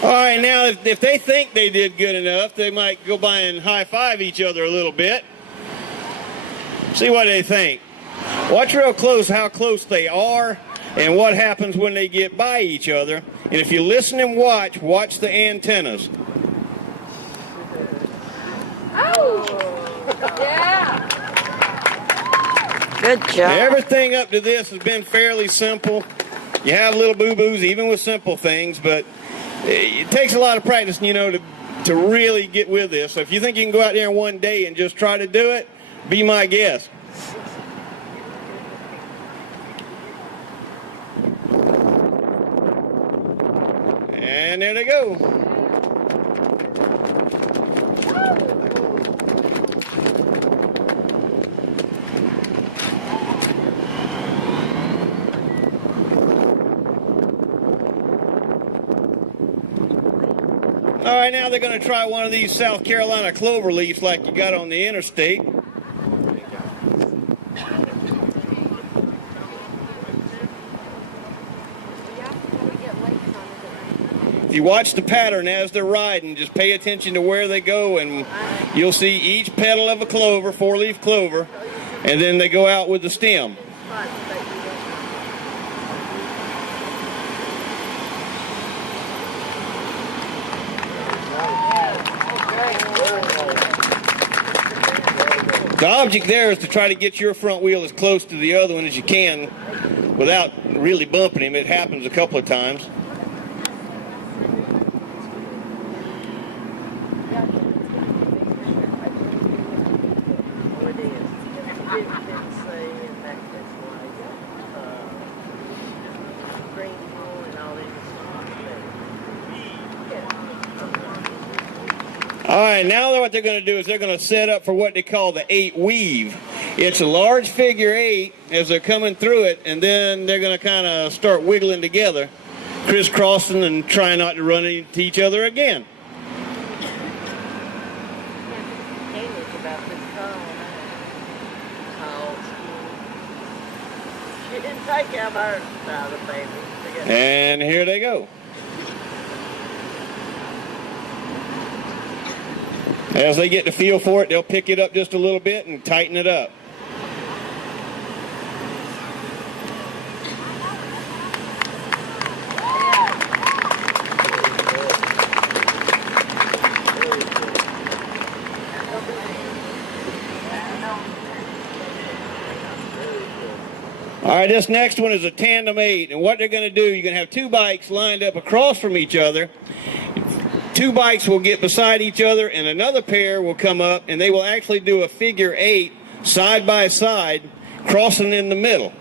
All right, now if they think they did good enough, they might go by and high-five each other a little bit. See what they think. Watch real close how close they are and what happens when they get by each other. And if you listen and watch the antennas. Oh! Yeah! Good job. Everything up to this has been fairly simple. You have little boo-boos even with simple things, but it takes a lot of practice, you know, to really get with this. So if you think you can go out there in one day and just try to do it, be my guest. And there they go. All right, now they're going to try one of these South Carolina clover leaves like you got on the interstate. If you watch the pattern as they're riding, just pay attention to where they go, and you'll see each petal of a clover, four-leaf clover, and then they go out with the stem. The object there is to try to get your front wheel as close to the other one as you can without really bumping him. It happens a couple of times. All right, now what they're going to do is they're going to set up for what they call the 8 weave. It's a large figure 8 as they're coming through it, and then they're going to kind of start wiggling together, crisscrossing and trying not to run into each other again. And here they go. As they get the feel for it, they'll pick it up just a little bit and tighten it up. All right, this next one is a tandem 8, and what they're going to do, you're going to have 2 bikes lined up across from each other. 2 bikes will get beside each other, and another pair will come up, and they will actually do a figure 8 side by side, crossing in the middle.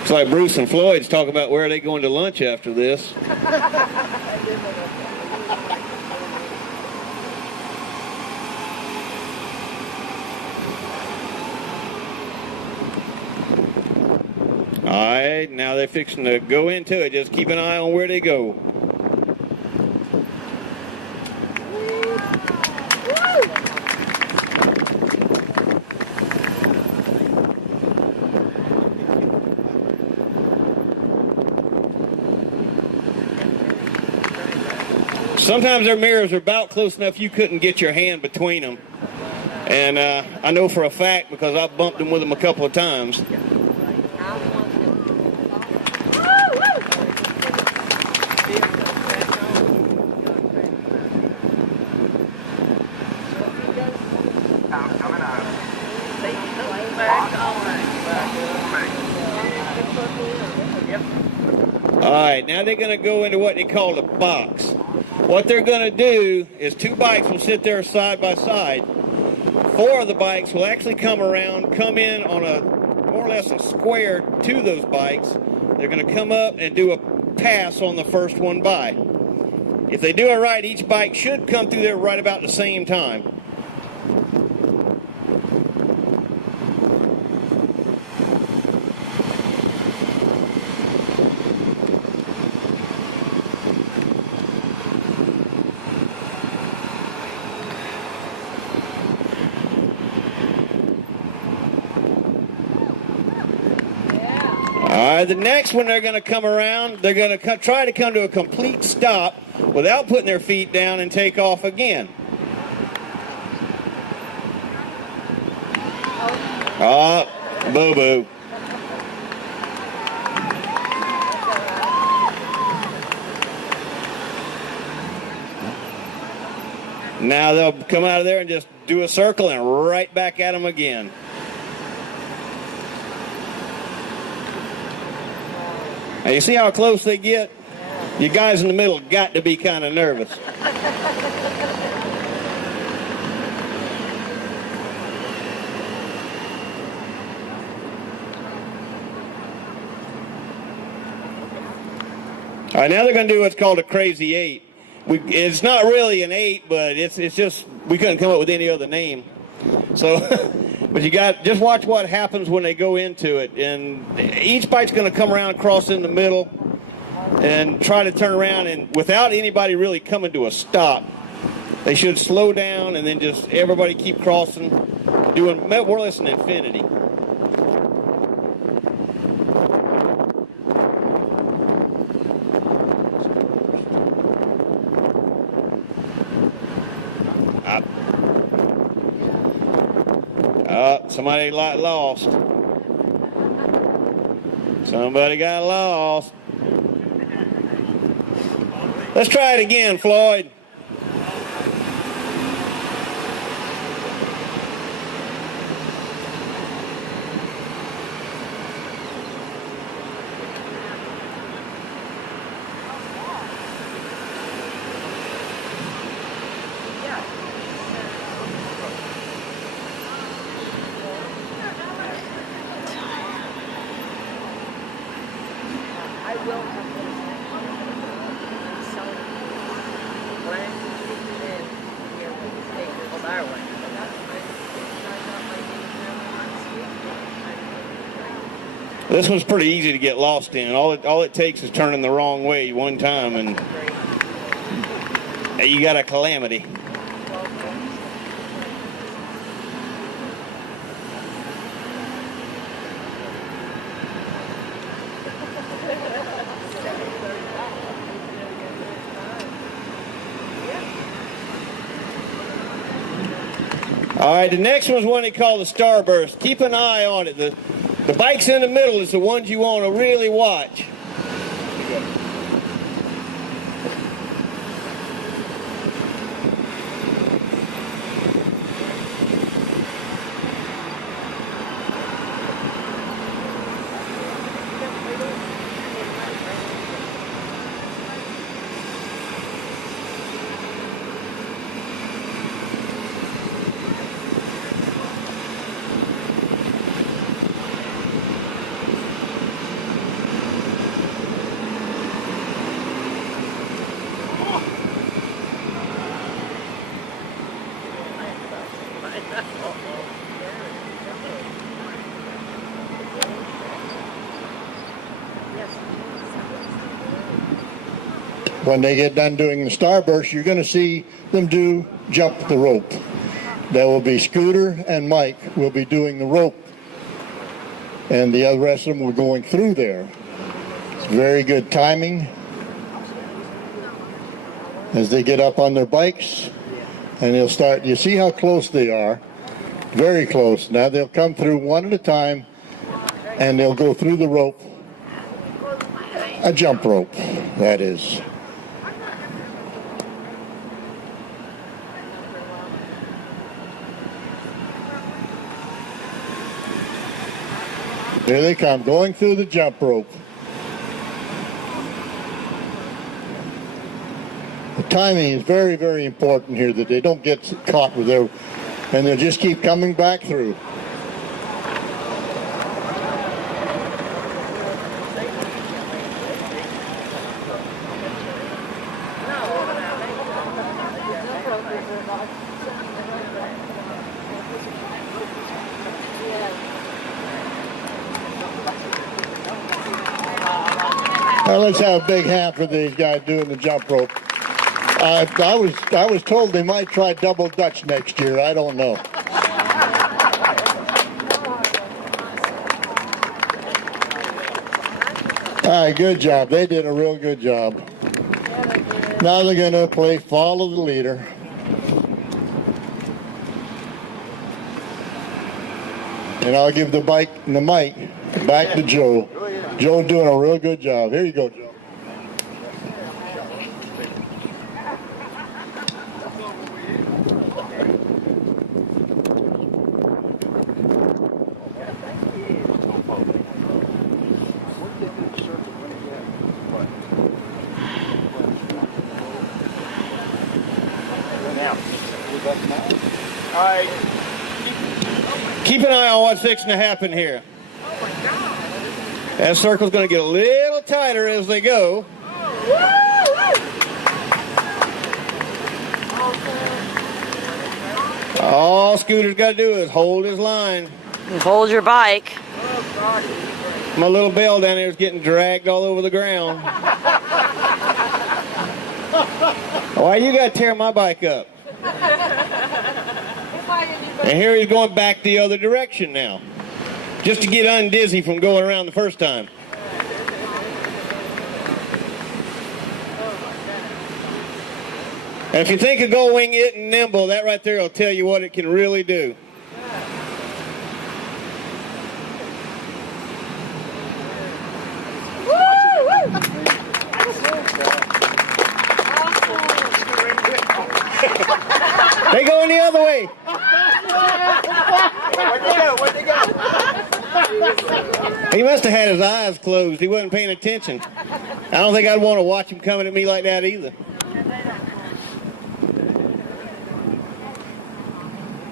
It's like Bruce and Floyd's talking about where are they going to lunch after this. All right, now they're fixing to go into it. Just keep an eye on where they go. Sometimes their mirrors are about close enough you couldn't get your hand between them. And I know for a fact because I've bumped them with them a couple of times. All right, now they're going to go into what they call the box. What they're going to do is 2 bikes will sit there side by side. 4 of the bikes will actually come around, come in on a more or less a square to those bikes. They're going to come up and do a pass on the first one by. If they do it right, each bike should come through there right about the same time. right, the next one they're going to come around, they're going to try to come to a complete stop without putting their feet down and take off again. Boo-boo. Now they'll come out of there and just do a circle and right back at them again. Now you see how close they get? You guys in the middle got to be kind of nervous. All right, now they're going to do what's called a crazy eight. It's not really an eight, but it's just, we couldn't come up with any other name. So, but you just watch what happens when they go into it. And each bike's going to come around, cross in the middle, and try to turn around. And without anybody really coming to a stop, they should slow down and then just everybody keep crossing, doing more or less an infinity. Somebody got lost. Somebody got lost. Let's try it again, Floyd. This one's pretty easy to get lost in. All it takes is turning the wrong way one time, and you got a calamity. All right, the next one's one they call the Starburst. Keep an eye on it. The bikes in the middle is the ones you want to really watch. When they get done doing the Starburst, you're going to see them jump the rope. There will be Scooter and Mike will be doing the rope, and the rest of them will going through there. It's very good timing as they get up on their bikes, and they'll start. You see how close they are? Very close. Now they'll come through one at a time, and they'll go through the rope, a jump rope, that is. Here they come, going through the jump rope. The timing is very, very important here, that they don't get caught with their, and they'll just keep coming back through. Well, let's have a big hand for these guys doing the jump rope. I was told they might try double Dutch next year. I don't know. right, good job. They did a real good job. Now they're going to play Follow the Leader. And I'll give the mic back to Joe. Joe doing a real good job. Here you go, Joe. All right. Keep an eye on what's fixing to happen here. That circle's going to get a little tighter as they go. All Scooter's got to do is hold his line. Hold your bike. My little bell down there is getting dragged all over the ground. Why you got to tear my bike up? And here he's going back the other direction now, just to get undizzy from going around the first time. And if you think of going it and nimble, that right there will tell you what it can really do. They going the other way. Where'd they go? He must have had his eyes closed. He wasn't paying attention. I don't think I'd want to watch him coming at me like that either.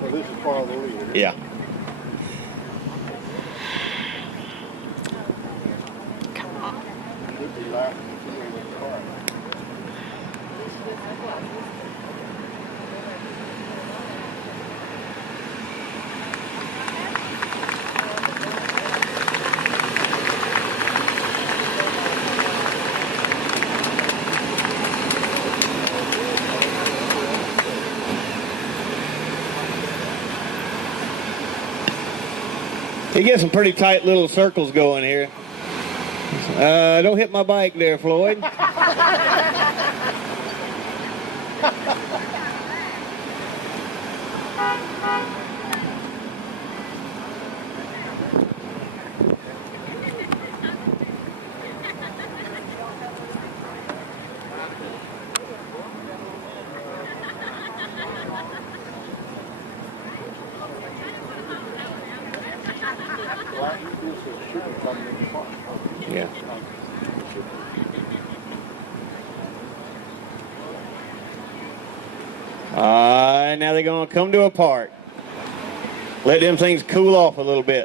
So this is Follow the Leader. Yeah. He gets some pretty tight little circles going here. Don't hit my bike there, Floyd. Yeah. Now they're going to come to a park. Let them things cool off a little bit.